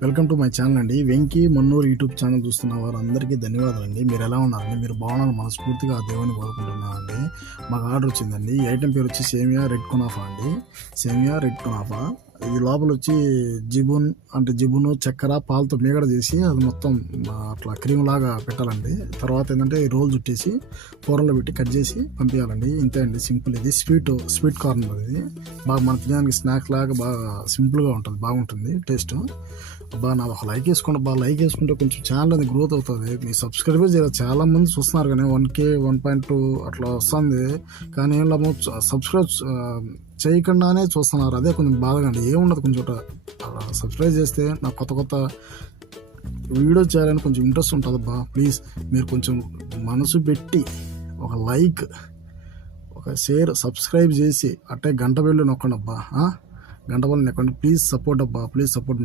Welcome to my channel అండి. Venky Mannur YouTube channel చూస్తున్న వారందరికీ ధన్యవాదాలండి. మీరు ఎలా ఉన్నారండి? మీరు బాగున్నాను మనస్ఫూర్తిగా ఆ దేవుని కోరుకుంటున్నాను అండి. మాకు ఆర్డర్ వచ్చిందండి. ఈ ఐటెం పేరు వచ్చి సేమియా రెడ్ కునాఫా అండి. సేమియా రెడ్ కునాఫా. ఇది లోపల వచ్చి జిబును చక్కెర పాలతో మీగడ చేసి అది మొత్తం అట్లా క్రీమ్ లాగా పెట్టాలండి. తర్వాత ఏంటంటే రోల్ చుట్టేసి కూరలో పెట్టి కట్ చేసి పంపించాలండి. ఇంతే అండి, సింపుల్. ఇది స్వీట్ కార్న్. ఇది బాగా మన తినడానికి స్నాక్స్ లాగా బాగా సింపుల్గా ఉంటుంది, బాగుంటుంది టేస్ట్. నా ఒక లైక్ వేసుకోండి. లైక్ వేసుకుంటే కొంచెం ఛానల్ అది గ్రోత్ అవుతుంది. మీ సబ్స్క్రైబర్ చాలా మంది చూస్తున్నారు, కానీ 1K 1.2 అట్లా వస్తుంది, కానీ ఏమో సబ్స్క్రైబ్ చేయకుండానే చూస్తున్నారు. అదే కొంచెం బాధగా అండి. ఏముండదు, కొంచెం సబ్స్క్రైబ్ చేస్తే నాకు కొత్త వీడియో చేయాలని కొంచెం ఇంట్రెస్ట్ ఉంటుంది. ప్లీజ్ మీరు కొంచెం మనసు పెట్టి ఒక లైక్, ఒక షేర్, సబ్స్క్రైబ్ చేసి అట్టే గంట బెల్లు నొక్కండి. గంట బెల్లు నొక్కండి. Please support. Please support.